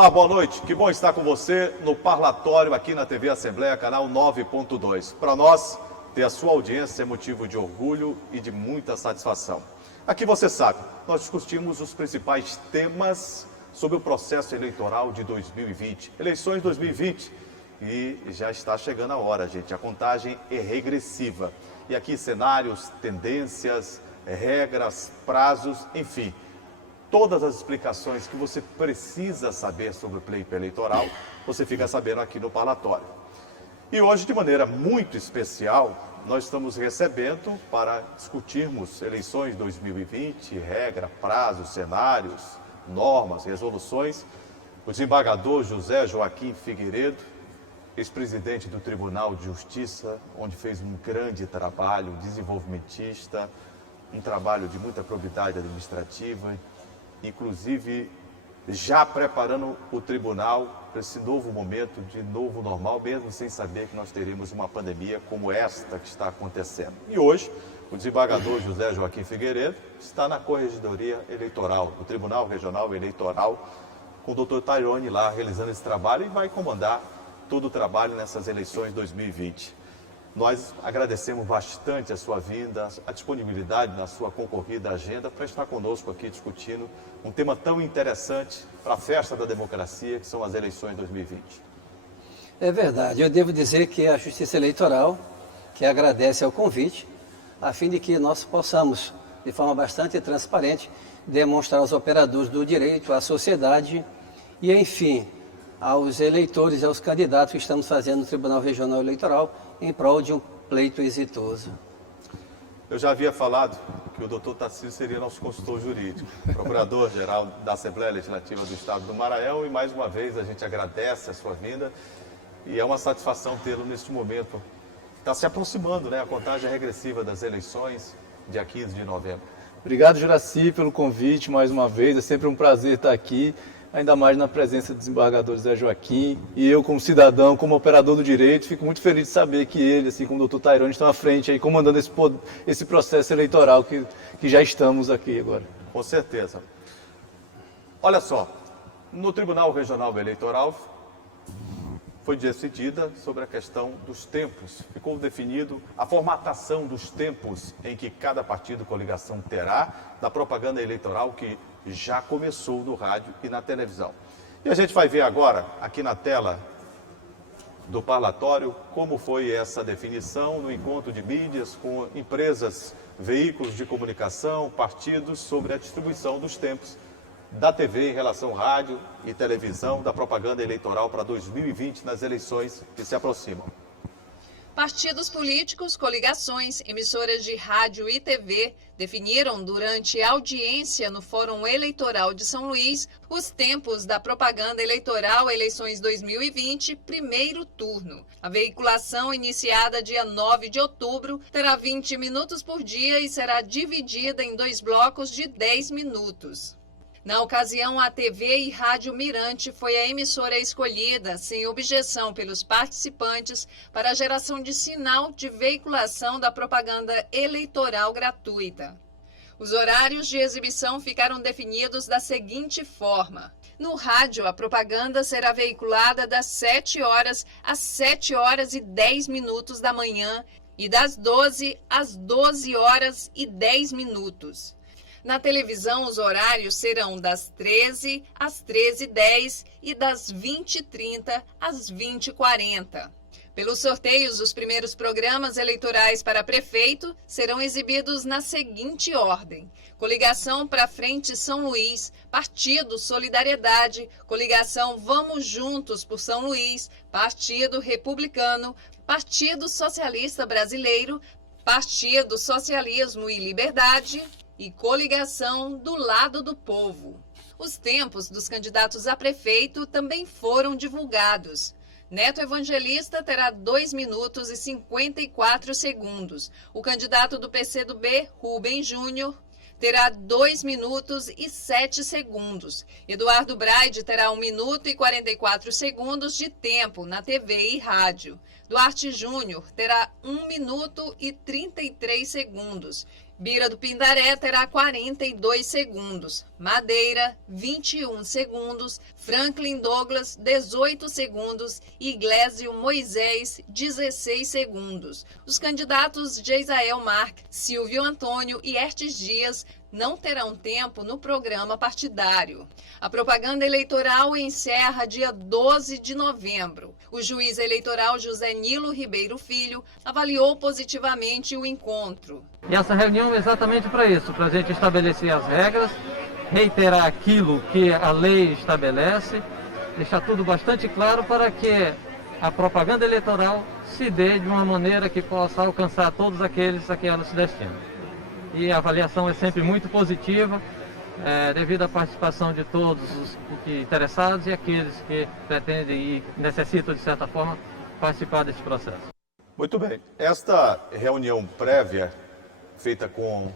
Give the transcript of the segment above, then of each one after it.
Olá, boa noite. Que bom estar com você no Parlatório aqui na TV Assembleia, canal 9.2. Para nós, ter a sua audiência é motivo de orgulho e de muita satisfação. Aqui você sabe, nós discutimos os principais temas sobre o processo eleitoral de 2020, eleições 2020. E já está chegando a hora, gente. A contagem é regressiva. E aqui cenários, tendências, regras, prazos, enfim. Todas as explicações que você precisa saber sobre o pleito eleitoral, você fica sabendo aqui no Parlatório. E hoje, de maneira muito especial, nós estamos recebendo para discutirmos eleições 2020, regra, prazos, cenários, normas, resoluções, o desembargador José Joaquim Figueiredo, ex-presidente do Tribunal de Justiça, onde fez um grande trabalho desenvolvimentista, um trabalho de muita probidade administrativa, inclusive já preparando o tribunal para esse novo momento de novo normal, mesmo sem saber que nós teremos uma pandemia como esta que está acontecendo. E hoje, o desembargador José Joaquim Figueiredo está na Corregedoria Eleitoral, do Tribunal Regional Eleitoral, com o doutor Tairone lá realizando esse trabalho e vai comandar todo o trabalho nessas eleições 2020. Nós agradecemos bastante a sua vinda, a disponibilidade na sua concorrida agenda para estar conosco aqui discutindo um tema tão interessante para a festa da democracia, que são as eleições 2020. É verdade. Eu devo dizer que a Justiça Eleitoral, que agradece ao convite, a fim de que nós possamos, de forma bastante transparente, demonstrar aos operadores do direito, à sociedade e, enfim, aos eleitores e aos candidatos que estamos fazendo no Tribunal Regional Eleitoral em prol de um pleito exitoso. Eu já havia falado que o doutor Tarcísio seria nosso consultor jurídico, procurador-geral da Assembleia Legislativa do Estado do Maranhão, e mais uma vez a gente agradece a sua vinda e é uma satisfação tê-lo neste momento. Está se aproximando, né, a contagem regressiva das eleições, dia 15 de novembro. Obrigado, Juraci, pelo convite mais uma vez. É sempre um prazer estar aqui, ainda mais na presença do desembargador José Joaquim. E eu, como cidadão, como operador do direito, fico muito feliz de saber que ele, assim como o doutor Tairone, estão à frente, aí, comandando esse processo eleitoral que já estamos aqui agora. Com certeza. Olha só, no Tribunal Regional Eleitoral foi decidida sobre a questão dos tempos. Ficou definido a formatação dos tempos em que cada partido coligação terá da propaganda eleitoral que já começou no rádio e na televisão. E a gente vai ver agora, aqui na tela do parlatório, como foi essa definição no encontro de mídias com empresas, veículos de comunicação, partidos, sobre a distribuição dos tempos da TV em relação ao rádio e televisão, da propaganda eleitoral para 2020 nas eleições que se aproximam. Partidos políticos, coligações, emissoras de rádio e TV definiram durante a audiência no Fórum Eleitoral de São Luís os tempos da propaganda eleitoral eleições 2020, primeiro turno. A veiculação, iniciada dia 9 de outubro, terá 20 minutos por dia e será dividida em 2 blocos de 10 minutos. Na ocasião, a TV e Rádio Mirante foi a emissora escolhida, sem objeção pelos participantes, para a geração de sinal de veiculação da propaganda eleitoral gratuita. Os horários de exibição ficaram definidos da seguinte forma. No rádio, a propaganda será veiculada das 7 horas às 7 horas e 10 minutos da manhã e das 12 às 12 horas e 10 minutos. Na televisão, os horários serão das 13 às 13h10 e das 20h30 às 20h40. Pelos sorteios, os primeiros programas eleitorais para prefeito serão exibidos na seguinte ordem: Coligação Pra Frente São Luís, Partido Solidariedade, Coligação Vamos Juntos por São Luís, Partido Republicano, Partido Socialista Brasileiro, Partido Socialismo e Liberdade e Coligação do Lado do Povo. Os tempos dos candidatos a prefeito também foram divulgados. Neto Evangelista terá 2 minutos e 54 segundos. O candidato do PCdoB, Rubem Júnior, terá 2 minutos e 7 segundos. Eduardo Braide terá 1 minuto e 44 segundos de tempo na TV e rádio. Duarte Júnior terá 1 minuto e 33 segundos. Bira do Pindaré terá 42 segundos, Madeira 21 segundos, Franklin Douglas 18 segundos e Glésio Moisés 16 segundos. Os candidatos Geisael Marques, Silvio Antônio e Ertes Dias não terão tempo no programa partidário. A propaganda eleitoral encerra dia 12 de novembro. O juiz eleitoral José Nilo Ribeiro Filho avaliou positivamente o encontro. E essa reunião é exatamente para isso, para a gente estabelecer as regras, reiterar aquilo que a lei estabelece, deixar tudo bastante claro para que a propaganda eleitoral se dê de uma maneira que possa alcançar todos aqueles a que ela se destina. E a avaliação é sempre muito positiva, devido à participação de todos os interessados e aqueles que pretendem e necessitam, de certa forma, participar desse processo. Muito bem. Esta reunião prévia, feita com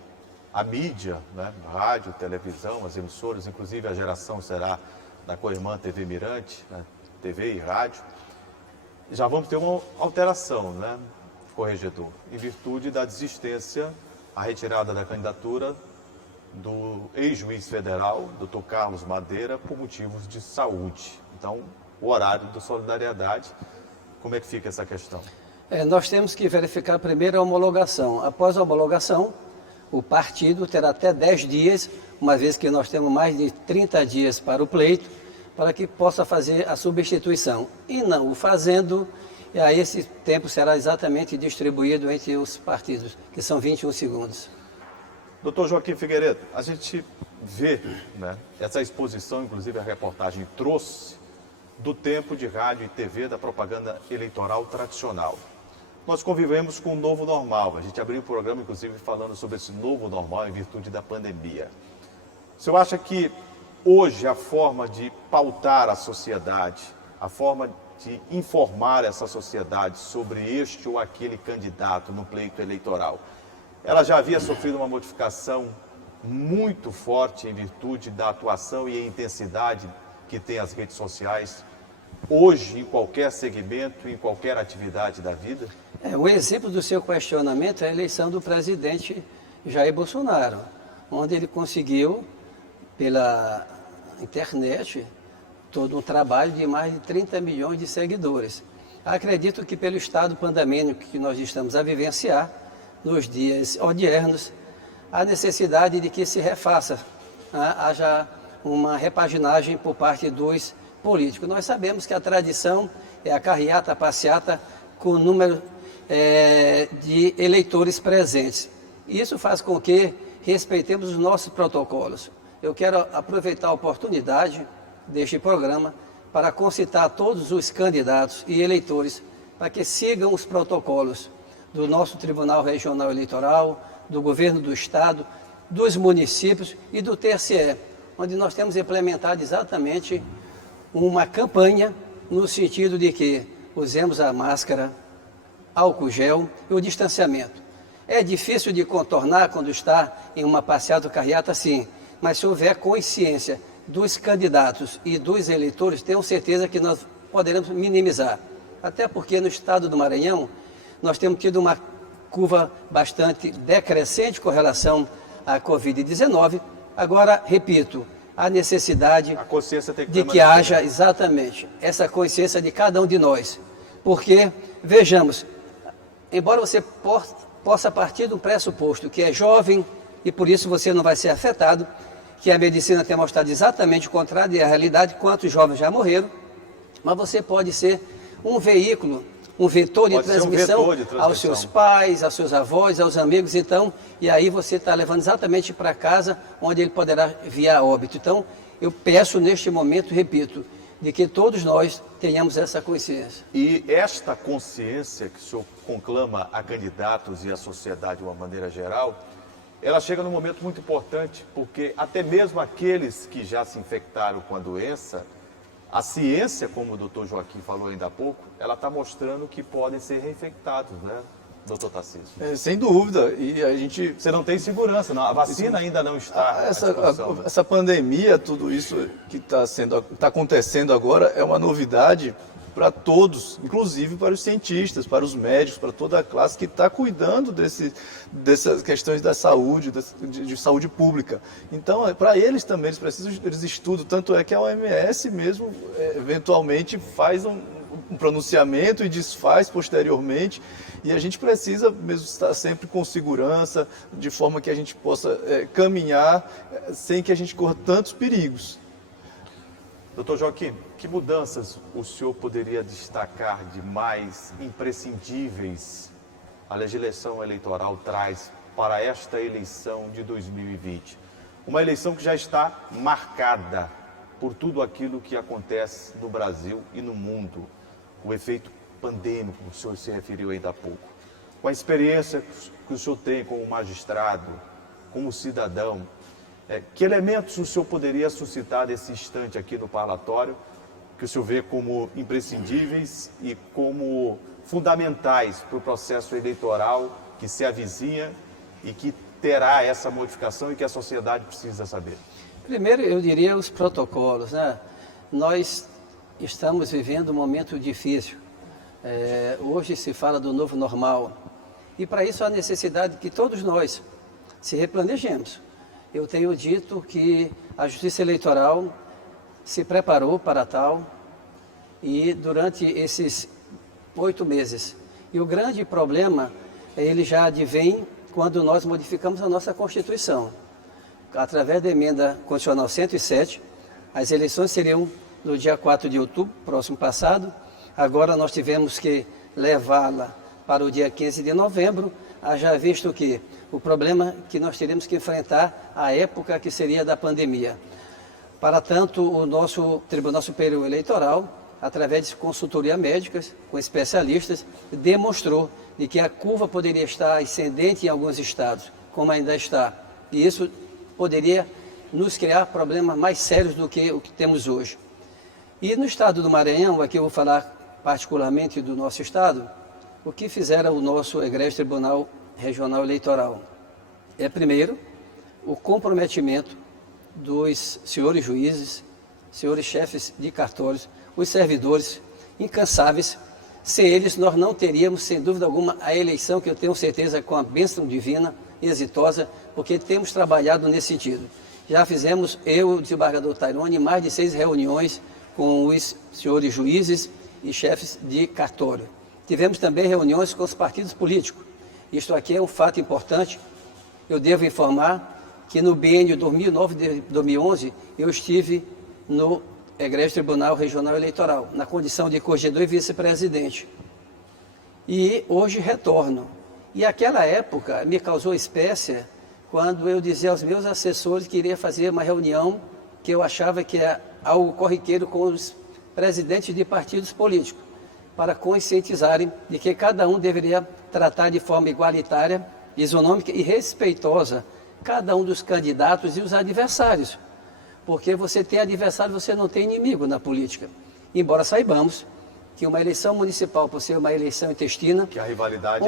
a mídia, né? Rádio, televisão, as emissoras, inclusive a geração será da Coirmã TV Mirante, né? TV e rádio, já vamos ter uma alteração, né, corregedor, em virtude da desistência, a retirada da candidatura do ex-juiz federal, Dr. Carlos Madeira, por motivos de saúde. Então, o horário da solidariedade, como é que fica essa questão? Nós temos que verificar primeiro a homologação. Após a homologação, o partido terá até 10 dias, uma vez que nós temos mais de 30 dias para o pleito, para que possa fazer a substituição. E não o fazendo, e aí esse tempo será exatamente distribuído entre os partidos, que são 21 segundos. Doutor Joaquim Figueiredo, a gente vê, né, essa exposição, inclusive a reportagem trouxe, do tempo de rádio e TV da propaganda eleitoral tradicional. Nós convivemos com o novo normal. A gente abriu um programa, inclusive, falando sobre esse novo normal em virtude da pandemia. O senhor acha que hoje a forma de pautar a sociedade, a forma de informar essa sociedade sobre este ou aquele candidato no pleito eleitoral, ela já havia sofrido uma modificação muito forte em virtude da atuação e a intensidade que tem as redes sociais hoje em qualquer segmento, em qualquer atividade da vida? O exemplo do seu questionamento é a eleição do presidente Jair Bolsonaro, onde ele conseguiu, pela internet, todo um trabalho de mais de 30 milhões de seguidores. Acredito que pelo estado pandemênico que nós estamos a vivenciar, nos dias odiernos, há necessidade de que se refaça, haja uma repaginagem por parte dos políticos. Nós sabemos que a tradição é a carreata, a passeata com o número de eleitores presentes. Isso faz com que respeitemos os nossos protocolos. Eu quero aproveitar a oportunidade deste programa para concitar todos os candidatos e eleitores para que sigam os protocolos do nosso Tribunal Regional Eleitoral, do Governo do Estado, dos municípios e do TSE, onde nós temos implementado exatamente uma campanha no sentido de que usemos a máscara, álcool gel e o distanciamento. É difícil de contornar quando está em uma passeata ou carreata, sim, mas se houver consciência dos candidatos e dos eleitores, tenho certeza que nós poderemos minimizar. Até porque no estado do Maranhão, nós temos tido uma curva bastante decrescente com relação à Covid-19. Agora, repito, a necessidade de que haja exatamente essa consciência de cada um de nós. Porque, vejamos, embora você possa partir do pressuposto que é jovem e por isso você não vai ser afetado, que a medicina tem mostrado exatamente o contrário, e a realidade, quantos jovens já morreram, mas você pode ser um veículo, um vetor de transmissão aos seus pais, aos seus avós, aos amigos, então, e aí você está levando exatamente para casa, onde ele poderá vir a óbito. Então, eu peço neste momento, repito, de que todos nós tenhamos essa consciência. E esta consciência que o senhor conclama a candidatos e à sociedade de uma maneira geral, ela chega num momento muito importante, porque até mesmo aqueles que já se infectaram com a doença, a ciência, como o doutor Joaquim falou ainda há pouco, ela está mostrando que podem ser reinfectados, né, doutor Tarcísio? Sem dúvida, e a gente... Você não tem segurança, não. A vacina ainda não está essa pandemia, tudo isso que está acontecendo agora é uma novidade para todos, inclusive para os cientistas, para os médicos, para toda a classe que está cuidando dessas questões da saúde, de saúde pública. Então, para eles também, eles estudam, tanto é que a OMS mesmo, eventualmente, faz um pronunciamento e desfaz posteriormente, e a gente precisa mesmo estar sempre com segurança, de forma que a gente possa caminhar sem que a gente corra tantos perigos. Doutor Joaquim, que mudanças o senhor poderia destacar de mais imprescindíveis a legislação eleitoral traz para esta eleição de 2020? Uma eleição que já está marcada por tudo aquilo que acontece no Brasil e no mundo. O efeito pandêmico, o senhor se referiu ainda há pouco. Com a experiência que o senhor tem como magistrado, como cidadão, que elementos o senhor poderia suscitar nesse instante aqui no parlatório, que o senhor vê como imprescindíveis e como fundamentais para o processo eleitoral que se avizinha e que terá essa modificação e que a sociedade precisa saber? Primeiro, eu diria os protocolos, né? Nós estamos vivendo um momento difícil. Hoje se fala do novo normal. E para isso há necessidade que todos nós se replanejemos. Eu tenho dito que a Justiça Eleitoral se preparou para tal e durante esses 8 meses. E o grande problema, ele já advém quando nós modificamos a nossa Constituição. Através da emenda constitucional 107, as eleições seriam no dia 4 de outubro, próximo passado. Agora nós tivemos que levá-la para o dia 15 de novembro, já visto que o problema que nós teremos que enfrentar a época que seria da pandemia. Para tanto, o nosso Tribunal Superior Eleitoral, através de consultoria médicas com especialistas, demonstrou de que a curva poderia estar ascendente em alguns estados, como ainda está. E isso poderia nos criar problemas mais sérios do que o que temos hoje. E no estado do Maranhão, aqui eu vou falar particularmente do nosso estado, o que fizeram o nosso egrégio Tribunal Regional Eleitoral? Primeiro, o comprometimento dos senhores juízes, senhores chefes de cartórios, os servidores incansáveis. Sem eles, nós não teríamos, sem dúvida alguma, a eleição, que eu tenho certeza, com a bênção divina, exitosa, porque temos trabalhado nesse sentido. Já fizemos, eu e o desembargador Tairone, mais de 6 reuniões com os senhores juízes e chefes de cartório. Tivemos também reuniões com os partidos políticos. Isto aqui é um fato importante. Eu devo informar que no biênio 2009-2011, eu estive no egrégio Tribunal Regional Eleitoral, na condição de corregedor e vice-presidente. E hoje retorno. E aquela época me causou espécie quando eu dizia aos meus assessores que iria fazer uma reunião que eu achava que era algo corriqueiro com os presidentes de partidos políticos, para conscientizarem de que cada um deveria tratar de forma igualitária, isonômica e respeitosa cada um dos candidatos e os adversários. Porque você tem adversário, você não tem inimigo na política. Embora saibamos que uma eleição municipal, por ser uma eleição intestina, que a rivalidade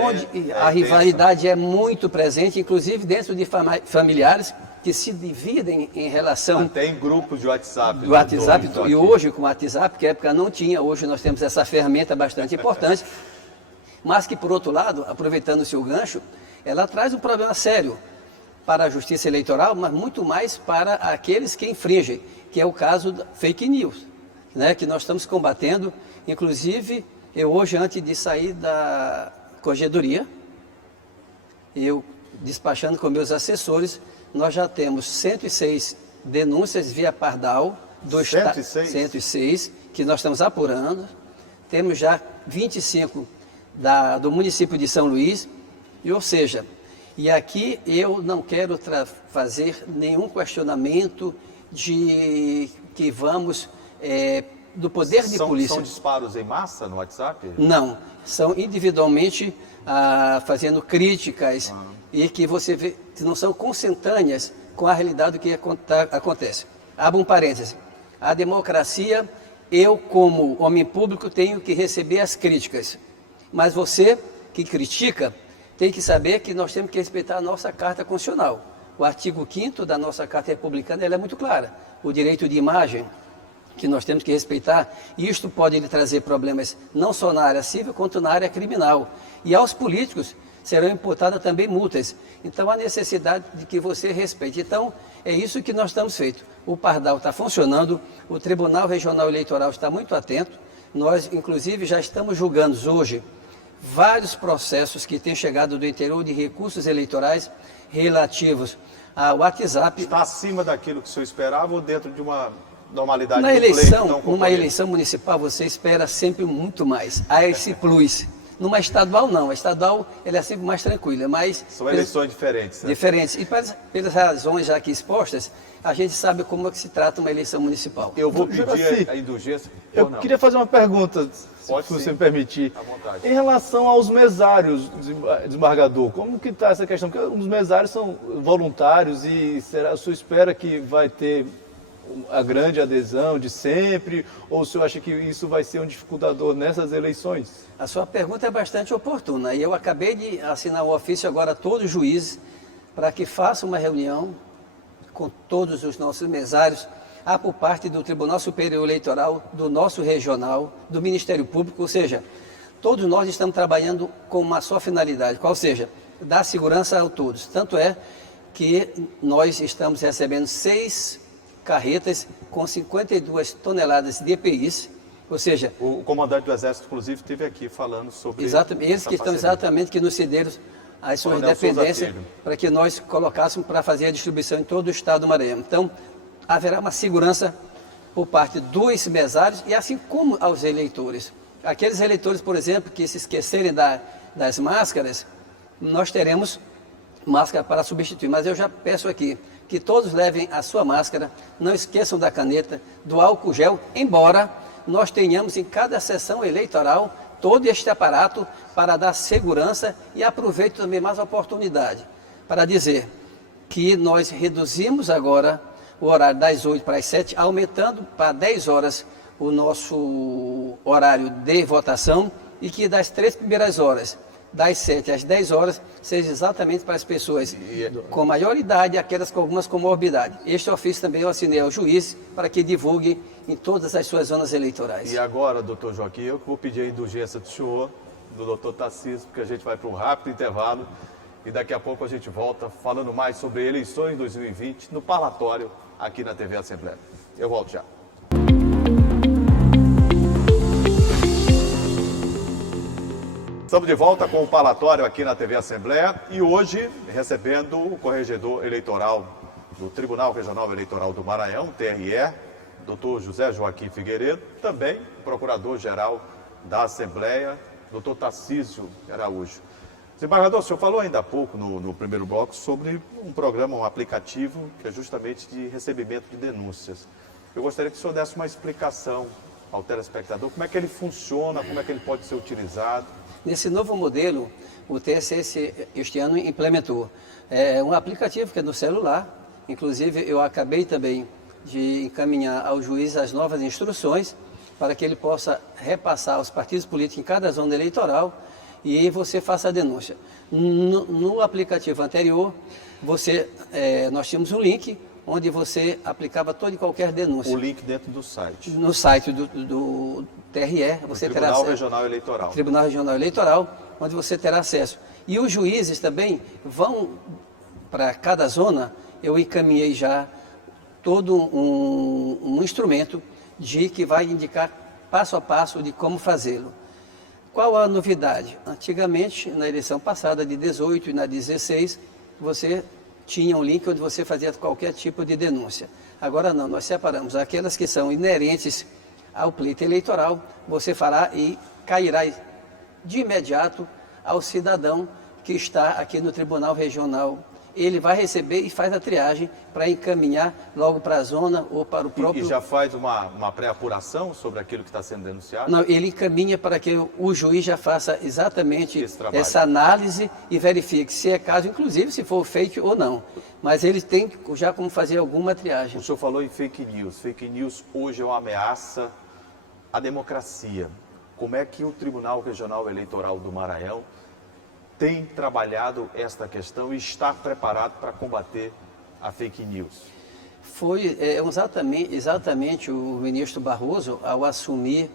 a rivalidade é muito presente, inclusive dentro de familiares que se dividem em relação... Tem grupos de WhatsApp. Do WhatsApp, e hoje com o WhatsApp, que na época não tinha, hoje nós temos essa ferramenta bastante importante, mas que, por outro lado, aproveitando-se o gancho, ela traz um problema sério para a justiça eleitoral, mas muito mais para aqueles que infringem, que é o caso da fake news, né, que nós estamos combatendo. Inclusive, eu hoje, antes de sair da corregedoria, eu despachando com meus assessores, nós já temos 106 denúncias via Pardal, 106, que nós estamos apurando. Temos já 25 do município de São Luís, ou seja, e aqui eu não quero fazer nenhum questionamento de que vamos do poder de polícia. São disparos em massa no WhatsApp? Não, são individualmente fazendo críticas e que você vê que não são consentâneas com a realidade do que acontece. Abro um parêntese. A democracia, eu como homem público tenho que receber as críticas, mas você que critica tem que saber que nós temos que respeitar a nossa Carta Constitucional. O artigo 5º da nossa Carta Republicana ela é muito clara. O direito de imagem, que nós temos que respeitar, e isto pode lhe trazer problemas não só na área civil, quanto na área criminal. E aos políticos serão imputadas também multas. Então, há necessidade de que você respeite. Então, é isso que nós estamos feito. O Pardal está funcionando, o Tribunal Regional Eleitoral está muito atento. Nós, inclusive, já estamos julgando hoje vários processos que têm chegado do interior de recursos eleitorais relativos ao WhatsApp. Está acima daquilo que o senhor esperava ou dentro de uma normalidade Na do pleito eleição, não numa concorrido? eleição municipal, você espera sempre muito mais. Há esse plus. Numa estadual, não. A estadual ela é sempre mais tranquila, mas... São eleições diferentes, né? Diferentes. E pelas razões já aqui expostas, a gente sabe como é que se trata uma eleição municipal. Eu vou Juraci, pedir a indulgência. Eu ou não? queria fazer uma pergunta, Pode se sim. você me permitir. À vontade. Em relação aos mesários, desembargador, como que está essa questão? Porque os mesários são voluntários e o senhor espera que vai ter a grande adesão de sempre? Ou o senhor acha que isso vai ser um dificultador nessas eleições? A sua pergunta é bastante oportuna. E eu acabei de assinar um ofício agora a todos os juízes para que façam uma reunião com todos os nossos mesários, por parte do Tribunal Superior Eleitoral, do nosso regional, do Ministério Público, ou seja, todos nós estamos trabalhando com uma só finalidade, qual seja, dar segurança a todos. Tanto é que nós estamos recebendo 6 carretas com 52 toneladas de EPIs, ou seja... O comandante do Exército, inclusive, esteve aqui falando sobre... Exatamente, eles essa que estão parceria. exatamente que nos cederam as suas Coronel Souza dependências Filho. para que nós colocássemos para fazer a distribuição em todo o estado do Maranhão. Então, haverá uma segurança por parte dos mesários e assim como aos eleitores. Aqueles eleitores, por exemplo, que se esquecerem das máscaras, nós teremos máscara para substituir. Mas eu já peço aqui que todos levem a sua máscara, não esqueçam da caneta, do álcool gel, embora nós tenhamos em cada sessão eleitoral todo este aparato para dar segurança e aproveito também mais a oportunidade para dizer que nós reduzimos agora o horário das 8 para as 7, aumentando para 10 horas o nosso horário de votação e que das 3 primeiras horas, das 7 às 10 horas, seja exatamente para as pessoas com maior idade e aquelas com algumas comorbidades. Este ofício também eu assinei ao juiz para que divulgue em todas as suas zonas eleitorais. E agora, doutor Joaquim, eu vou pedir a indulgência do senhor, do doutor Tarcísio, porque a gente vai para um rápido intervalo e daqui a pouco a gente volta falando mais sobre eleições 2020 no parlatório aqui na TV Assembleia. Eu volto já. Estamos de volta com o parlatório aqui na TV Assembleia e hoje recebendo o corregedor eleitoral do Tribunal Regional Eleitoral do Maranhão, TRE, doutor José Joaquim Figueiredo, também procurador-geral da Assembleia, doutor Tarcísio Araújo. Desembargador, o senhor falou ainda há pouco no primeiro bloco sobre um programa, um aplicativo que é justamente de recebimento de denúncias. Eu gostaria que o senhor desse uma explicação ao telespectador, como é que ele funciona, como é que ele pode ser utilizado. Nesse novo modelo, o TSE este ano implementou um aplicativo que é no celular. Inclusive, eu acabei também de encaminhar ao juiz as novas instruções para que ele possa repassar aos partidos políticos em cada zona eleitoral e você faça a denúncia. No aplicativo anterior, nós tínhamos um link onde você aplicava toda e qualquer denúncia. O link dentro do site. No site do TRE, você terá Tribunal acesso. Regional Eleitoral. Tribunal Regional Eleitoral, onde você terá acesso. E os juízes também vão para cada zona, eu encaminhei já todo um instrumento que vai indicar passo a passo de como fazê-lo. Qual a novidade? Antigamente, na eleição passada de 18 e na 16, você tinha um link onde você fazia qualquer tipo de denúncia. Agora não, nós separamos aquelas que são inerentes ao pleito eleitoral, você fará e cairá de imediato ao cidadão que está aqui no Tribunal Regional. Ele vai receber e faz a triagem para encaminhar logo para a zona ou para o próprio... E já faz uma pré-apuração sobre aquilo que está sendo denunciado? Não, ele encaminha para que o juiz já faça exatamente Esse essa análise e verifique se é caso, inclusive se for fake ou não. Mas ele tem já como fazer alguma triagem. O senhor falou em fake news. Fake news hoje é uma ameaça à democracia. Como é que o Tribunal Regional Eleitoral do Maranhão tem trabalhado esta questão e está preparado para combater a fake news? Foi exatamente o ministro Barroso, ao assumir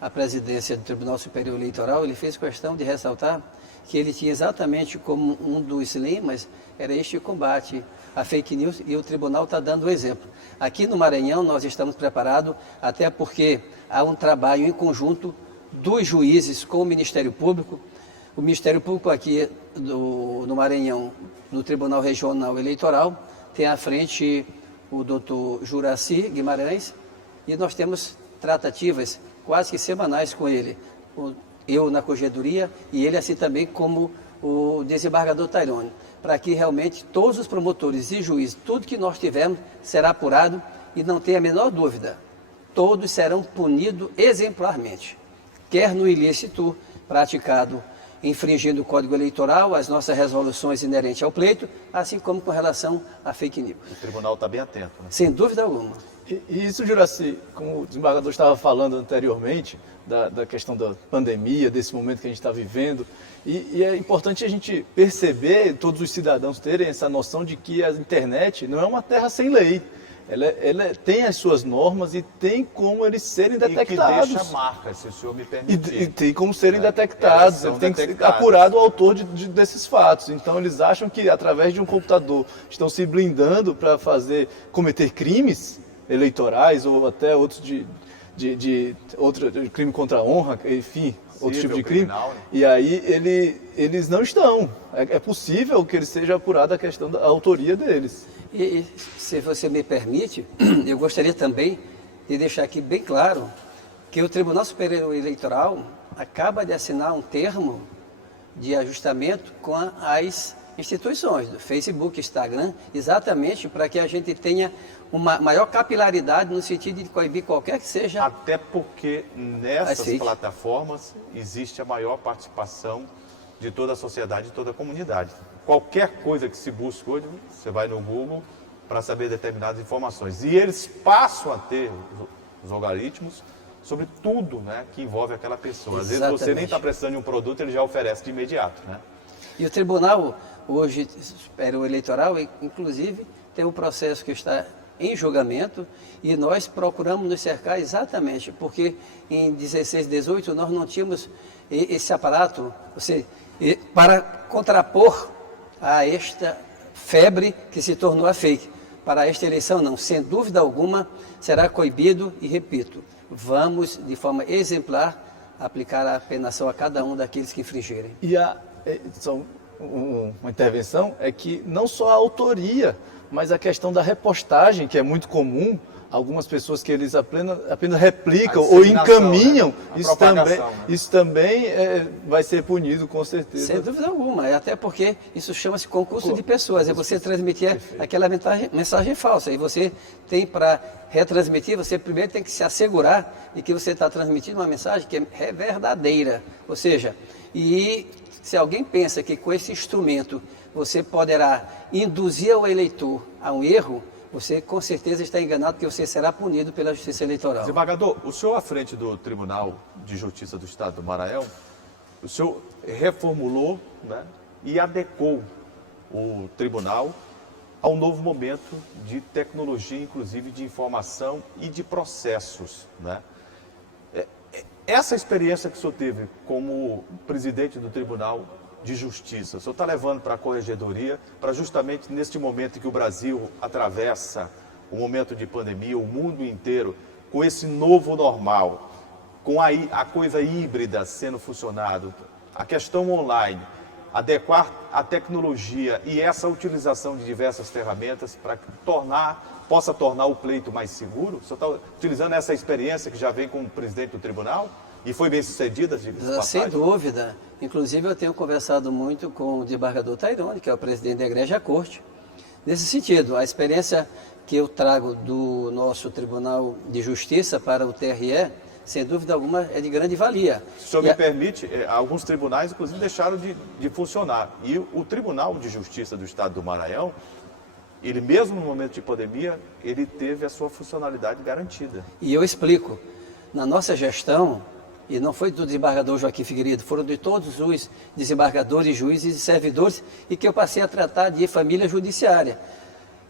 a presidência do Tribunal Superior Eleitoral, ele fez questão de ressaltar que ele tinha exatamente como um dos lemas, era este combate à fake news, e o tribunal está dando o exemplo. Aqui no Maranhão nós estamos preparados, até porque há um trabalho em conjunto dos juízes com o Ministério Público. O Ministério Público aqui no Maranhão, no Tribunal Regional Eleitoral, tem à frente o doutor Juraci Guimarães, e nós temos tratativas quase que semanais com ele. Eu na corregedoria e ele assim também como o desembargador Tairone, para que realmente todos os promotores e juízes, tudo que nós tivermos será apurado e não tenha a menor dúvida, todos serão punidos exemplarmente, quer no ilícito praticado infringindo o Código Eleitoral, as nossas resoluções inerentes ao pleito, assim como com relação à fake news. O tribunal está bem atento, né? Sem dúvida alguma. E isso, Juraci, como o desembargador estava falando anteriormente, da questão da pandemia, desse momento que a gente está vivendo, e é importante a gente perceber, todos os cidadãos terem essa noção de que a internet não é uma terra sem lei. Ela tem as suas normas e tem como eles serem detectados. E que deixa marcas, se o senhor me permitir. E tem como serem detectados. Tem que ser apurado o autor desses fatos. Então, eles acham que, através de um computador, estão se blindando para cometer crimes eleitorais ou até outros de crime contra a honra, enfim, outro tipo de crime. Criminal, né? E aí eles não estão. É possível que seja apurada a questão da autoria deles. E se você me permite, eu gostaria também de deixar aqui bem claro que o Tribunal Superior Eleitoral acaba de assinar um termo de ajustamento com as instituições do Facebook, Instagram, exatamente para que a gente tenha uma maior capilaridade no sentido de coibir qualquer que seja... Até porque nessas plataformas existe a maior participação de toda a sociedade, de toda a comunidade. Qualquer coisa que se busque hoje, você vai no Google para saber determinadas informações. E eles passam a ter os algoritmos sobre tudo, né, que envolve aquela pessoa. Às vezes você nem está precisando de um produto, ele já oferece de imediato, né? E o tribunal, hoje, Superior Eleitoral, inclusive, tem um processo que está em julgamento e nós procuramos nos cercar exatamente, porque em 16, 18 nós não tínhamos esse aparato, para contrapor a esta febre que se tornou a fake. Para esta eleição, não, sem dúvida alguma, será coibido e, repito, vamos, de forma exemplar, aplicar a penação a cada um daqueles que infringirem. E uma intervenção é que não só a autoria, mas a questão da repostagem, que é muito comum, algumas pessoas que eles apenas replicam ou encaminham, né? Isso também vai ser punido, com certeza. Sem dúvida alguma, até porque isso chama-se concurso de pessoas, é você transmitir aquela mensagem falsa, e você tem para retransmitir, você primeiro tem que se assegurar de que você está transmitindo uma mensagem que é verdadeira, ou seja, e se alguém pensa que com esse instrumento você poderá induzir o eleitor a um erro, você com certeza está enganado, porque você será punido pela Justiça Eleitoral. Desembargador, o senhor à frente do Tribunal de Justiça do Estado do Maranhão, o senhor reformulou, né, e adequou o tribunal a um novo momento de tecnologia, inclusive de informação e de processos, né? Essa experiência que o senhor teve como presidente do Tribunal de Justiça, o senhor está levando para a corregedoria, para justamente neste momento em que o Brasil atravessa o momento de pandemia, o mundo inteiro, com esse novo normal, com a coisa híbrida sendo funcionado, a questão online, adequar a tecnologia e essa utilização de diversas ferramentas para possa tornar o pleito mais seguro? O senhor está utilizando essa experiência que já vem como presidente do tribunal? E foi bem sucedida? Sem dúvida. Inclusive, eu tenho conversado muito com o desembargador Tairone, que é o presidente da Igreja Corte. Nesse sentido, a experiência que eu trago do nosso Tribunal de Justiça para o TRE, sem dúvida alguma, é de grande valia. Se o senhor me permite, alguns tribunais, inclusive, deixaram de funcionar. E o Tribunal de Justiça do Estado do Maranhão, ele mesmo no momento de pandemia, ele teve a sua funcionalidade garantida. E eu explico. Na nossa gestão, e não foi do desembargador Joaquim Figueiredo, foram de todos os desembargadores, juízes e servidores, e que eu passei a tratar de família judiciária.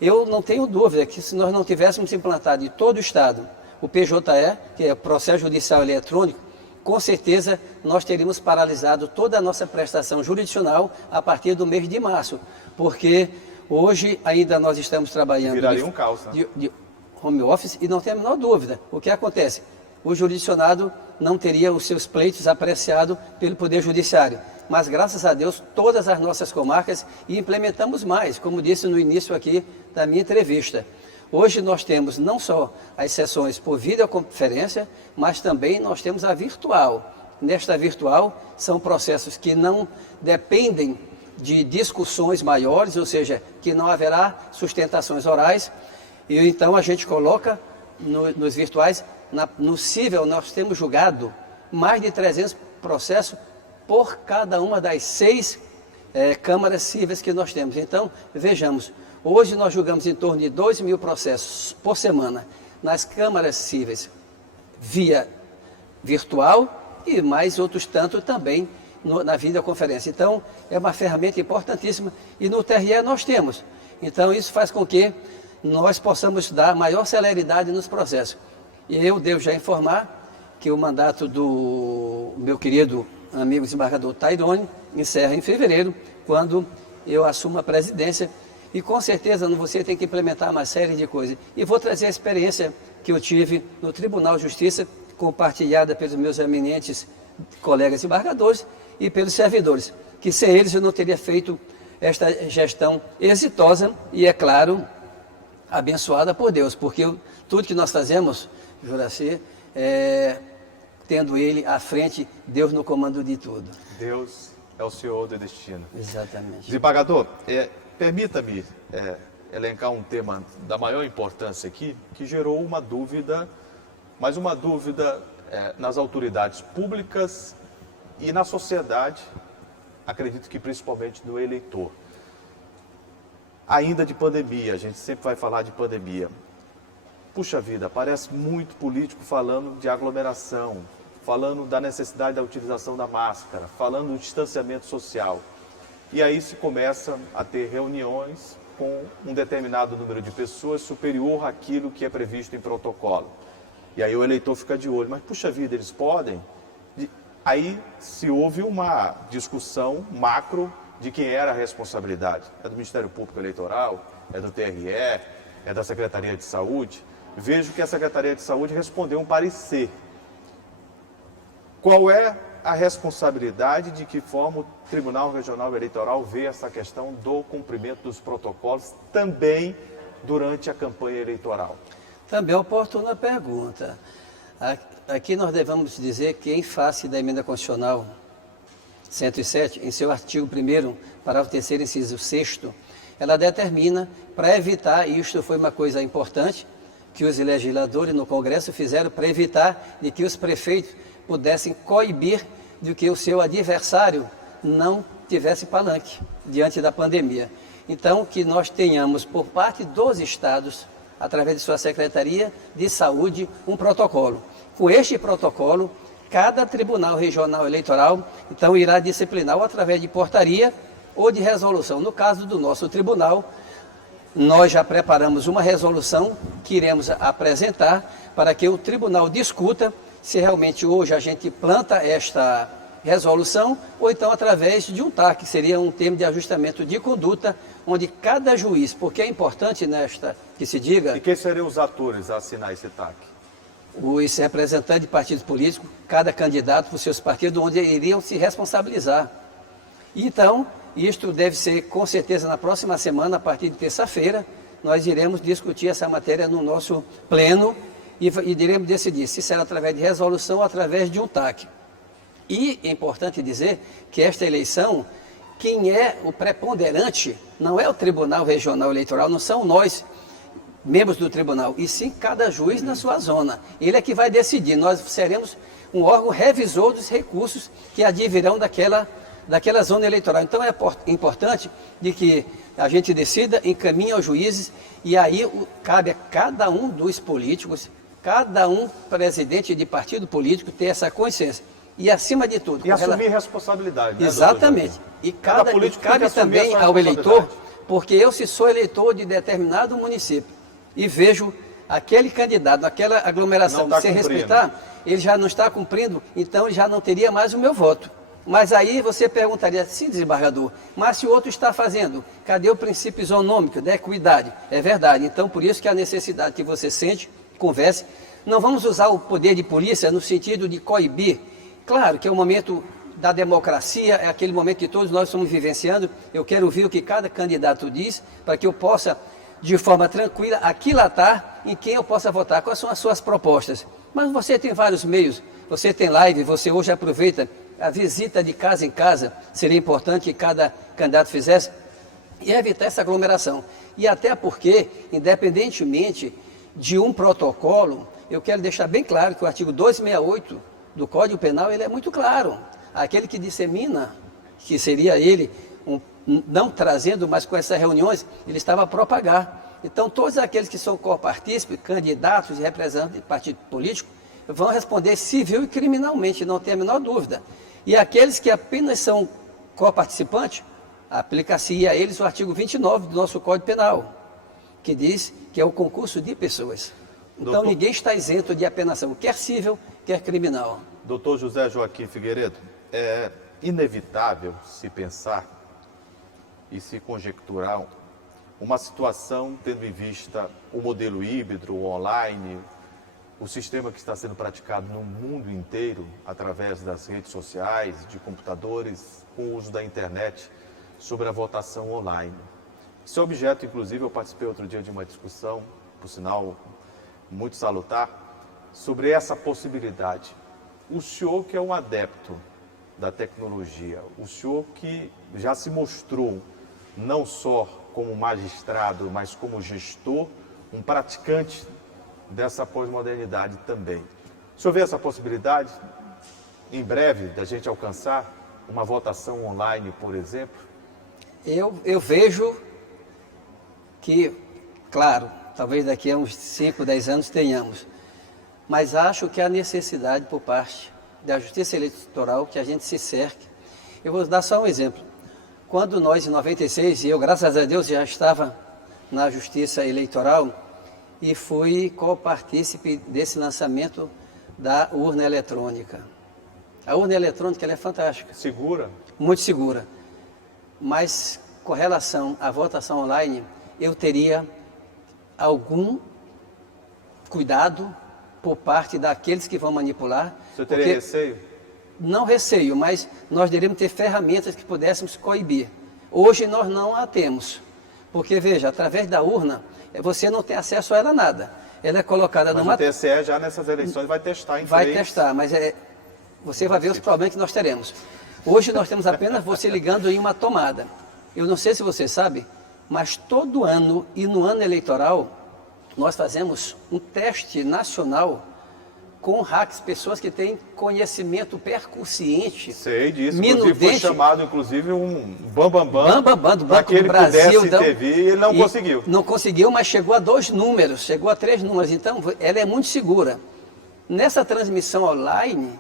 Eu não tenho dúvida que se nós não tivéssemos implantado em todo o Estado o PJE, que é o Processo Judicial Eletrônico, com certeza nós teríamos paralisado toda a nossa prestação jurisdicional a partir do mês de março, porque hoje ainda nós estamos trabalhando Viraria um caos, né? de home office e não tem a menor dúvida. O que acontece? O jurisdicionado não teria os seus pleitos apreciados pelo Poder Judiciário. Mas, graças a Deus, todas as nossas comarcas e implementamos mais, como disse no início aqui da minha entrevista. Hoje nós temos não só as sessões por videoconferência, mas também nós temos a virtual. Nesta virtual, são processos que não dependem de discussões maiores, ou seja, que não haverá sustentações orais. E então a gente coloca nos virtuais, no cível nós temos julgado mais de 300 processos por cada uma das 6 câmaras cíveis que nós temos. Então, vejamos, hoje nós julgamos em torno de 2.000 processos por semana nas câmaras cíveis via virtual e mais outros tanto também na videoconferência. Então, é uma ferramenta importantíssima e no TRE nós temos. Então, isso faz com que nós possamos dar maior celeridade nos processos. E eu devo já informar que o mandato do meu querido amigo desembargador Tairone encerra em fevereiro, quando eu assumo a presidência, e com certeza você tem que implementar uma série de coisas. E vou trazer a experiência que eu tive no Tribunal de Justiça, compartilhada pelos meus eminentes colegas desembargadores e pelos servidores, que sem eles eu não teria feito esta gestão exitosa e, é claro, abençoada por Deus, porque tudo que nós fazemos, Juraci, tendo Ele à frente, Deus no comando de tudo. Deus é o Senhor do destino. Exatamente. Desembargador, permita-me elencar um tema da maior importância aqui, que gerou uma dúvida, mas uma dúvida nas autoridades públicas e na sociedade, acredito que principalmente no eleitor. Ainda de pandemia, a gente sempre vai falar de pandemia. Puxa vida, parece muito político falando de aglomeração, falando da necessidade da utilização da máscara, falando do distanciamento social. E aí se começa a ter reuniões com um determinado número de pessoas superior àquilo que é previsto em protocolo. E aí o eleitor fica de olho, mas puxa vida, eles podem? Aí se houve uma discussão macro de quem era a responsabilidade. É do Ministério Público Eleitoral, é do TRE, é da Secretaria de Saúde. Vejo que a Secretaria de Saúde respondeu um parecer. Qual é a responsabilidade, de que forma o Tribunal Regional Eleitoral vê essa questão do cumprimento dos protocolos também durante a campanha eleitoral? Também é oportuna pergunta. Aqui nós devemos dizer que, em face da emenda constitucional 107, em seu artigo 1º, parágrafo 3º, inciso 6º, ela determina, para evitar, e isto foi uma coisa importante, que os legisladores no Congresso fizeram para evitar de que os prefeitos pudessem coibir de que o seu adversário não tivesse palanque diante da pandemia. Então, que nós tenhamos, por parte dos estados, através de sua Secretaria de Saúde, um protocolo. Com este protocolo, cada Tribunal Regional Eleitoral, então, irá disciplinar ou através de portaria ou de resolução. No caso do nosso tribunal, nós já preparamos uma resolução que iremos apresentar para que o tribunal discuta se realmente hoje a gente planta esta resolução ou então através de um TAC, que seria um termo de ajustamento de conduta, onde cada juiz, porque é importante nesta que se diga... E quem seriam os atores a assinar esse TAC? Os representantes de partidos políticos, cada candidato por seus partidos, onde iriam se responsabilizar. Então, isto deve ser com certeza na próxima semana, a partir de terça-feira, nós iremos discutir essa matéria no nosso pleno e iremos decidir se será através de resolução ou através de um TAC. E é importante dizer que esta eleição, quem é o preponderante não é o Tribunal Regional Eleitoral, não são nós, membros do tribunal, e sim cada juiz na sua zona. Ele é que vai decidir, nós seremos um órgão revisor dos recursos que advirão daquela zona eleitoral. Então é importante de que a gente decida, encaminhe aos juízes, e aí cabe a cada um dos políticos, cada um presidente de partido político ter essa consciência. E acima de tudo... E assumir responsabilidade. Né, exatamente. E cabe também ao eleitor Porque eu, se sou eleitor de determinado município e vejo aquele candidato, aquela aglomeração, sem respeitar, ele já não está cumprindo, então ele já não teria mais o meu voto. Mas aí você perguntaria, sim, desembargador, mas se o outro está fazendo, cadê o princípio isonômico da equidade? É verdade, então por isso que a necessidade que você sente, converse, não vamos usar o poder de polícia no sentido de coibir. Claro que é o momento da democracia, é aquele momento que todos nós estamos vivenciando, eu quero ouvir o que cada candidato diz, para que eu possa, de forma tranquila, aquilatar em quem eu possa votar, quais são as suas propostas. Mas você tem vários meios, você tem live, você hoje aproveita a visita de casa em casa, seria importante que cada candidato fizesse, e evitar essa aglomeração. E até porque, independentemente de um protocolo, eu quero deixar bem claro que o artigo 268 do Código Penal, ele é muito claro. Aquele que dissemina, que seria ele, não trazendo, mas com essas reuniões, ele estava a propagar. Então, todos aqueles que são copartícipes, candidatos e representantes de partido político, vão responder civil e criminalmente, não tem a menor dúvida. E aqueles que apenas são coparticipantes, aplica-se a eles o artigo 29 do nosso Código Penal, que diz que é o concurso de pessoas. Então, ninguém está isento de apenação, quer civil, quer criminal. Doutor José Joaquim Figueiredo, é inevitável se pensar e se conjecturar uma situação tendo em vista o modelo híbrido, o online, o sistema que está sendo praticado no mundo inteiro através das redes sociais, de computadores, com o uso da internet, sobre a votação online. Esse objeto, inclusive, eu participei outro dia de uma discussão, por sinal, muito salutar, sobre essa possibilidade. O senhor que é um adepto da tecnologia, o senhor que já se mostrou não só como magistrado, mas como gestor, um praticante dessa pós-modernidade também. O senhor vê essa possibilidade, em breve, da gente alcançar uma votação online, por exemplo? Eu vejo que, claro, talvez daqui a uns 5, 10 anos tenhamos, mas acho que há necessidade por parte da Justiça Eleitoral que a gente se cerque. Eu vou dar só um exemplo. Quando nós, em 96, e eu, graças a Deus, já estava na Justiça Eleitoral e fui co-partícipe desse lançamento da urna eletrônica. A urna eletrônica, ela é fantástica. Segura? Muito segura. Mas, com relação à votação online, eu teria algum cuidado por parte daqueles que vão manipular. Você teria receio? Não receio, mas nós deveríamos ter ferramentas que pudéssemos coibir. Hoje nós não a temos, porque veja, através da urna, você não tem acesso a ela nada. Ela é colocada mas numa... o TSE já nessas eleições vai testar em Vai três... testar, mas você vai ver os problemas que nós teremos. Hoje nós temos apenas você ligando em uma tomada. Eu não sei se você sabe, mas todo ano e no ano eleitoral, nós fazemos um teste nacional com hacks, pessoas que têm conhecimento percussiente. Sei disso, minudente. Inclusive foi chamado um bambambam do Banco que ele do Brasil, pudesse então, intervir e ele não conseguiu. Não conseguiu, mas chegou a 2 números, chegou a 3 números, então ela é muito segura. Nessa transmissão online,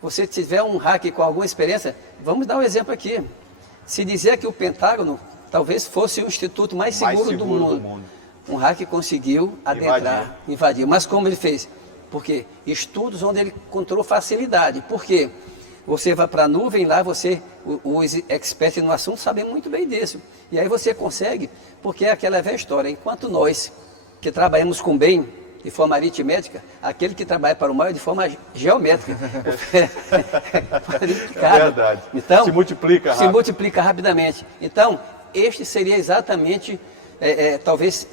você tiver um hack com alguma experiência, vamos dar um exemplo aqui. Se dizer que o Pentágono talvez fosse o instituto mais seguro do mundo. Um hack conseguiu adentrar, invadir. Mas como ele fez? Porque estudos onde ele encontrou facilidade. Por quê? Você vai para a nuvem, lá os experts no assunto sabem muito bem disso. E aí você consegue, porque é aquela velha história. Enquanto nós, que trabalhamos com bem, de forma aritmética, aquele que trabalha para o mal é de forma geométrica. É verdade. Então, se multiplica rápido. Se multiplica rapidamente. Então, este seria exatamente, talvez,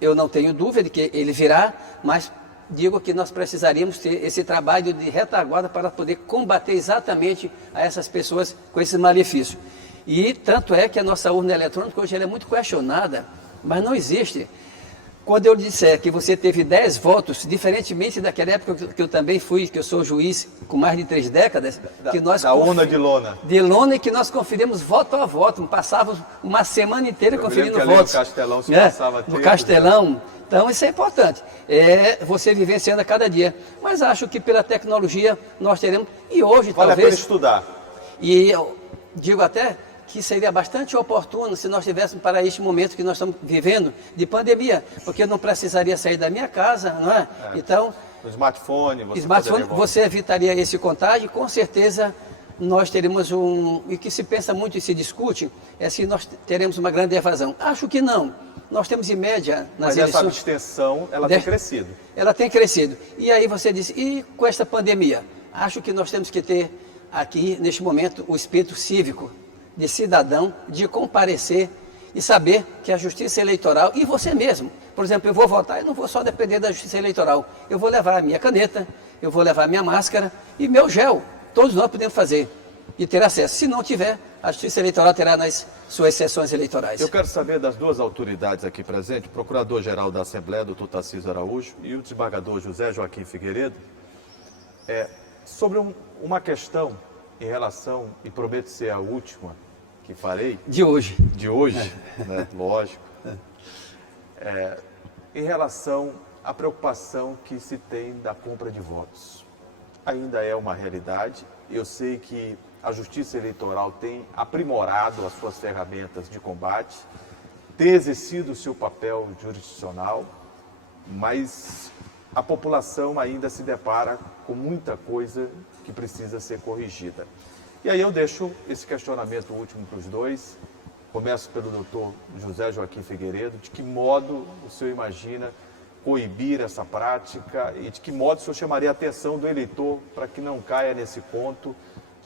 eu não tenho dúvida de que ele virá, mas digo que nós precisaríamos ter esse trabalho de retaguarda para poder combater exatamente a essas pessoas com esses malefícios. E tanto é que a nossa urna eletrônica hoje ela é muito questionada, mas não existe. Quando eu disser que você teve 10 votos, diferentemente daquela época que eu também fui, que eu sou juiz com mais de 3 décadas, que nós da urna de lona. De lona, e que nós conferimos voto a voto, passávamos uma semana inteira conferindo votos. No Castelão se passava tempo. No Castelão. Então, isso é importante. É você vivenciando a cada dia. Mas acho que pela tecnologia nós teremos, e hoje vale talvez... a pena estudar. E eu digo até que seria bastante oportuno se nós tivéssemos para este momento que nós estamos vivendo de pandemia, porque eu não precisaria sair da minha casa, não é? Então, no smartphone, você você evitaria esse contágio, com certeza nós teremos e que se pensa muito e se discute, é se nós teremos uma grande evasão. Acho que não. Nós temos em média nas eleições... Mas essa abstenção, ela tem crescido. Ela tem crescido. E aí você disse, e com esta pandemia? Acho que nós temos que ter aqui, neste momento, o espírito cívico de cidadão, de comparecer e saber que a justiça eleitoral, e você mesmo, por exemplo, eu vou votar, eu não vou só depender da justiça eleitoral, eu vou levar a minha caneta, eu vou levar a minha máscara e meu gel, todos nós podemos fazer e ter acesso. Se não tiver, a justiça eleitoral terá nas suas sessões eleitorais. Eu quero saber das duas autoridades aqui presentes, o Procurador-Geral da Assembleia, doutor Tarcísio Araújo, e o desembargador José Joaquim Figueiredo, sobre uma questão em relação, e prometo ser a última que farei... De hoje, né? Lógico. Em relação à preocupação que se tem da compra de votos. Ainda é uma realidade. Eu sei que a Justiça Eleitoral tem aprimorado as suas ferramentas de combate, tem exercido o seu papel jurisdicional, mas a população ainda se depara com muita coisa que precisa ser corrigida. E aí eu deixo esse questionamento último para os dois. Começo pelo doutor José Joaquim Figueiredo. De que modo o senhor imagina coibir essa prática e de que modo o senhor chamaria a atenção do eleitor para que não caia nesse conto,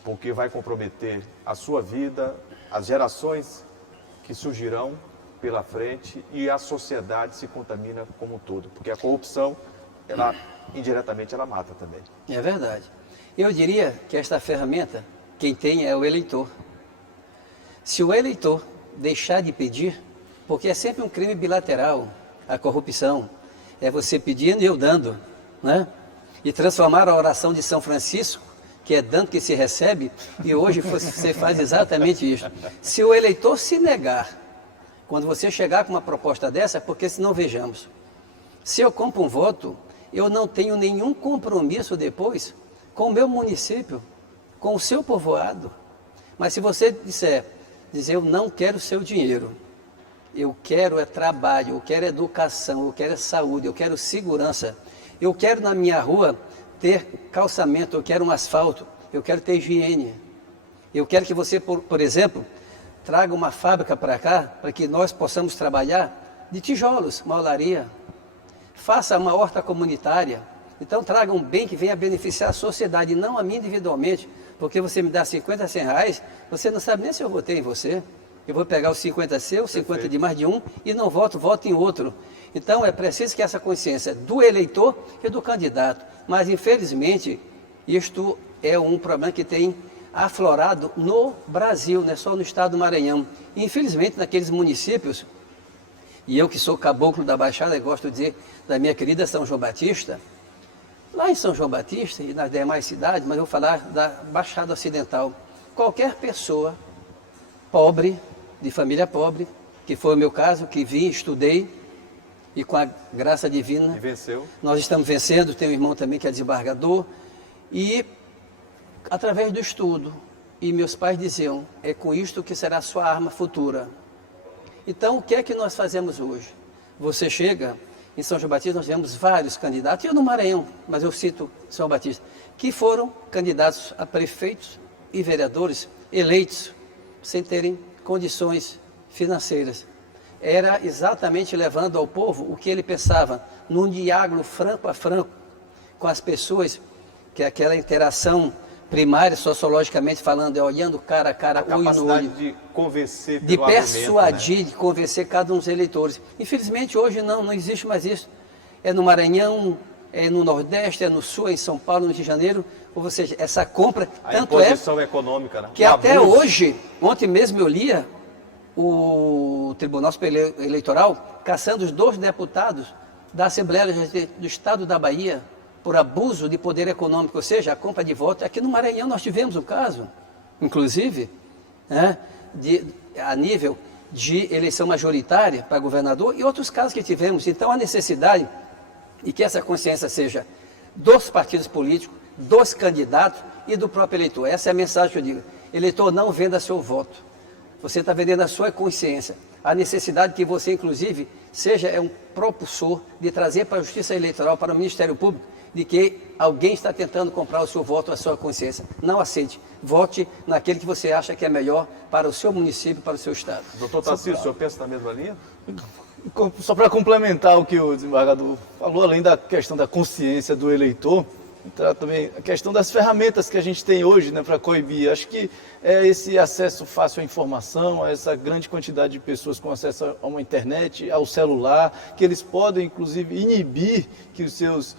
porque vai comprometer a sua vida, as gerações que surgirão pela frente e a sociedade se contamina como um todo, porque a corrupção, indiretamente, ela mata também. É verdade. Eu diria que esta ferramenta, quem tem é o eleitor. Se o eleitor deixar de pedir, porque é sempre um crime bilateral, a corrupção, é você pedindo e eu dando, né? E transformar a oração de São Francisco, que é dando que se recebe, e hoje você faz exatamente isso. Se o eleitor se negar, quando você chegar com uma proposta dessa, porque senão vejamos, se eu compro um voto, eu não tenho nenhum compromisso depois com o meu município, com o seu povoado. Mas se você dizer, eu não quero o seu dinheiro, eu quero trabalho, eu quero educação, eu quero saúde, eu quero segurança, eu quero na minha rua ter calçamento, eu quero um asfalto, eu quero ter higiene, eu quero que você, por exemplo, traga uma fábrica para cá, para que nós possamos trabalhar de tijolos, uma olaria, faça uma horta comunitária, então traga um bem que venha beneficiar a sociedade, não a mim individualmente, porque você me dá 50, 100 reais, você não sabe nem se eu votei em você. Eu vou pegar os 50 seu, 50 de mais de um e não voto em outro. Então é preciso que essa consciência do eleitor e do candidato. Mas infelizmente isto é um problema que tem aflorado no Brasil, não é só no estado do Maranhão. Infelizmente naqueles municípios, e eu que sou caboclo da Baixada, gosto de dizer da minha querida São João Batista, lá em São João Batista e nas demais cidades, mas eu vou falar da Baixada Ocidental, qualquer pessoa pobre, de família pobre, que foi o meu caso, que vim, estudei, e com a graça divina, e venceu. Nós estamos vencendo, tem um irmão também que é desembargador, e através do estudo, e meus pais diziam, é com isto que será a sua arma futura. Então, o que é que nós fazemos hoje? Você chega, em São João Batista nós tivemos vários candidatos, eu no Maranhão, mas eu cito São Batista, que foram candidatos a prefeitos e vereadores eleitos, sem terem condições financeiras. Era exatamente levando ao povo o que ele pensava, num diálogo franco a franco com as pessoas, que é aquela interação primária, sociologicamente falando, é olhando cara a cara, olho no olho. De convencer pelo de persuadir, argumento, né? De convencer cada um dos eleitores. Infelizmente hoje não existe mais isso. É no Maranhão, é no Nordeste, é no Sul, é em São Paulo, no Rio de Janeiro, ou seja, essa compra, A tanto imposição econômica, né? que O até abuso. hoje, ontem mesmo eu lia o Tribunal Superior Eleitoral caçando os 2 deputados da Assembleia do Estado da Bahia por abuso de poder econômico, ou seja, a compra de votos. Aqui no Maranhão nós tivemos um caso, inclusive, né, a nível de eleição majoritária para governador e outros casos que tivemos. Então a necessidade de que essa consciência seja dos partidos políticos, dos candidatos e do próprio eleitor. Essa é a mensagem que eu digo. Eleitor, não venda seu voto. Você está vendendo a sua consciência. A necessidade que você, inclusive, seja um propulsor de trazer para a Justiça Eleitoral, para o Ministério Público, de que alguém está tentando comprar o seu voto, a sua consciência. Não aceite. Vote naquele que você acha que é melhor para o seu município, para o seu estado. Doutor Tarcísio, o senhor pensa na mesma linha? Só para complementar o que o desembargador falou, além da questão da consciência do eleitor, entrar também a questão das ferramentas que a gente tem hoje, né, para coibir. Acho que é esse acesso fácil à informação, a essa grande quantidade de pessoas com acesso a uma internet, ao celular, que eles podem, inclusive, inibir que os seus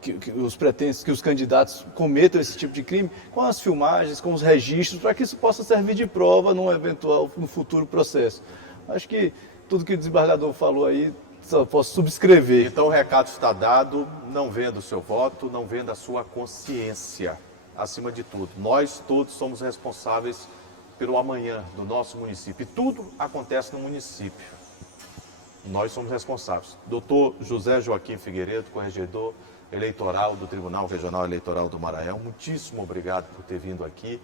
que os candidatos cometam esse tipo de crime, com as filmagens, com os registros, para que isso possa servir de prova no futuro processo. Acho que tudo que o desembargador falou aí, só posso subscrever. Então o recado está dado, não venda o seu voto, não venda a sua consciência, acima de tudo. Nós todos somos responsáveis pelo amanhã do nosso município, e tudo acontece no município. Nós somos responsáveis. Doutor José Joaquim Figueiredo, corregedor eleitoral do Tribunal Regional Eleitoral do Maranhão, muitíssimo obrigado por ter vindo aqui.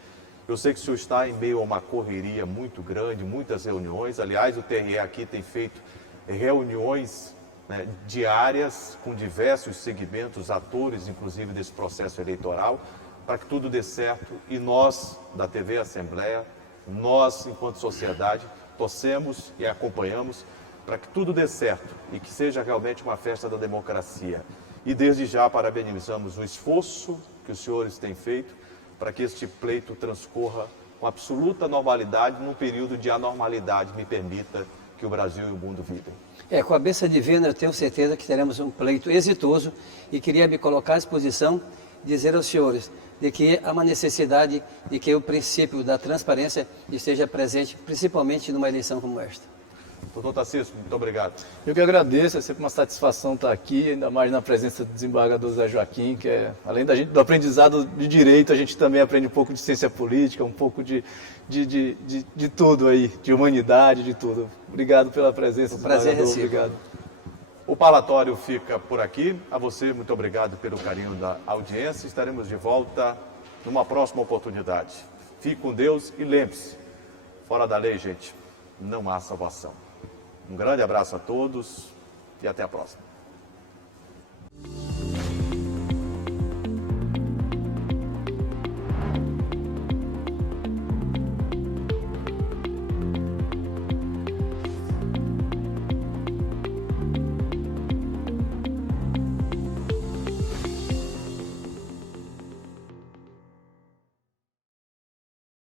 Eu sei que o senhor está em meio a uma correria muito grande, muitas reuniões. Aliás, o TRE aqui tem feito reuniões, né, diárias com diversos segmentos, atores, inclusive, desse processo eleitoral, para que tudo dê certo. E nós, da TV Assembleia, nós, enquanto sociedade, torcemos e acompanhamos para que tudo dê certo e que seja realmente uma festa da democracia. E desde já parabenizamos o esforço que os senhores têm feito para que este pleito transcorra com absoluta normalidade num período de anormalidade, me permita, que o Brasil e o mundo vivem. Com a bênção divina, eu tenho certeza que teremos um pleito exitoso e queria me colocar à disposição, dizer aos senhores de que há uma necessidade de que o princípio da transparência esteja presente, principalmente numa eleição como esta. Doutor Tarcísio, muito obrigado. Eu que agradeço, é sempre uma satisfação estar aqui, ainda mais na presença do desembargador Zé Joaquim, que além do aprendizado de direito, a gente também aprende um pouco de ciência política, um pouco de tudo aí, de humanidade, de tudo. Obrigado pela presença, desembargador. Obrigado. O parlatório fica por aqui. A você, muito obrigado pelo carinho da audiência. Estaremos de volta numa próxima oportunidade. Fique com Deus e lembre-se, fora da lei, gente, não há salvação. Um grande abraço a todos e até a próxima.